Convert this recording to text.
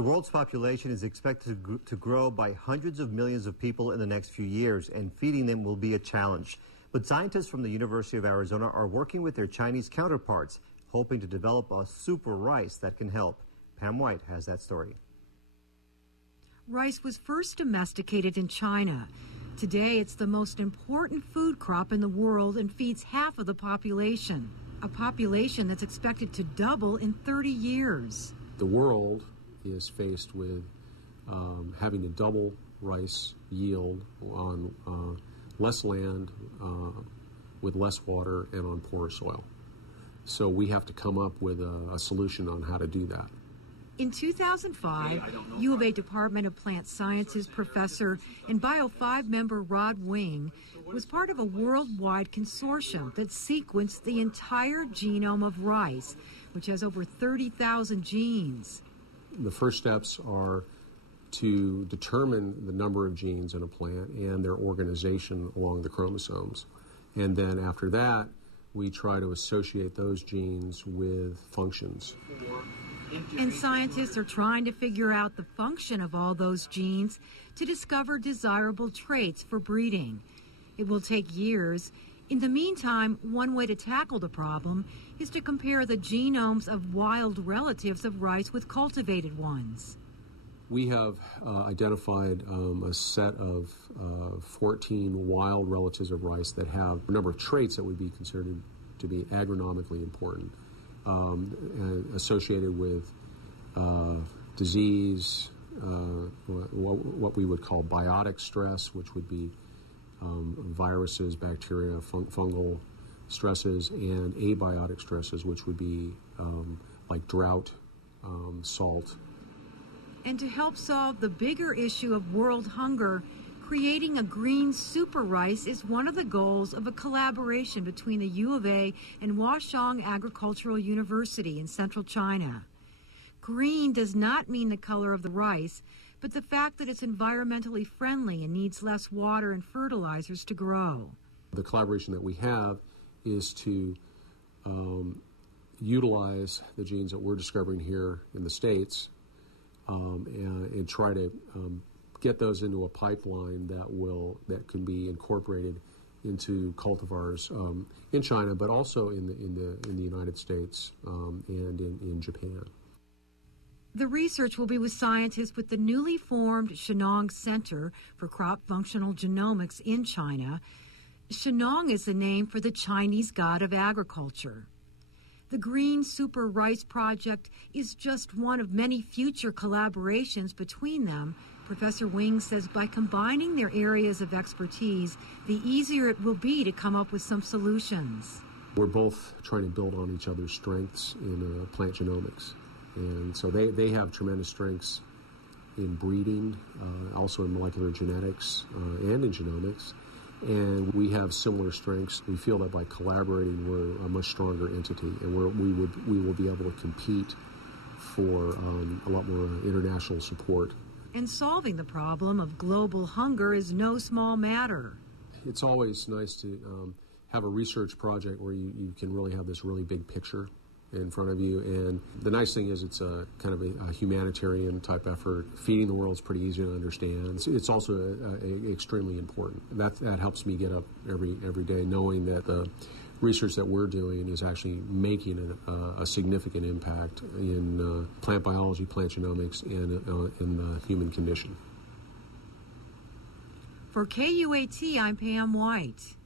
The world's population is expected to grow by hundreds of millions of people in the next few years, and feeding them will be a challenge. But scientists from the University of Arizona are working with their Chinese counterparts, hoping to develop a super rice that can help. Pam White has that story. Rice was first domesticated in China. Today, it's the most important food crop in the world and feeds half of the population, a population that's expected to double in 30 years. The world is faced with having to double rice yield on less land, with less water, and on poorer soil. So we have to come up with a solution on how to do that. In 2005, U of A Department of Plant Sciences professor and Bio5 member Rod Wing was part of a worldwide consortium that sequenced the entire genome of rice, which has over 30,000 genes. The first steps are to determine the number of genes in a plant and their organization along the chromosomes. And then after that, we try to associate those genes with functions. And scientists are trying to figure out the function of all those genes to discover desirable traits for breeding. It will take years. In the meantime, one way to tackle the problem is to compare the genomes of wild relatives of rice with cultivated ones. We have identified a set of 14 wild relatives of rice that have a number of traits that would be considered to be agronomically important, and associated with disease, what we would call biotic stress, which would be viruses, bacteria, fungal stresses, and abiotic stresses, which would be like drought, salt. And to help solve the bigger issue of world hunger, creating a green super rice is one of the goals of a collaboration between the U of A and Huaqiang Agricultural University in central China. Green does not mean the color of the rice, but the fact that it's environmentally friendly and needs less water and fertilizers to grow. The collaboration that we have is to utilize the genes that we're discovering here in the States and try to get those into a pipeline that can be incorporated into cultivars in China, but also in the United States and in Japan. The research will be with scientists with the newly formed Shenong Center for Crop Functional Genomics in China. Shenong is the name for the Chinese god of agriculture. The Green Super Rice Project is just one of many future collaborations between them. Professor Wing says by combining their areas of expertise, the easier it will be to come up with some solutions. We're both trying to build on each other's strengths in plant genomics. And so they have tremendous strengths in breeding, also in molecular genetics and in genomics. And we have similar strengths. We feel that by collaborating, we're a much stronger entity, and we will be able to compete for a lot more international support. And solving the problem of global hunger is no small matter. It's always nice to have a research project where you can really have this really big picture in front of you. And the nice thing is it's a kind of a humanitarian type effort. Feeding the world is pretty easy to understand. It's also extremely important. That helps me get up every day knowing that the research that we're doing is actually making a significant impact in plant biology, plant genomics, and in the human condition. For KUAT, I'm Pam White.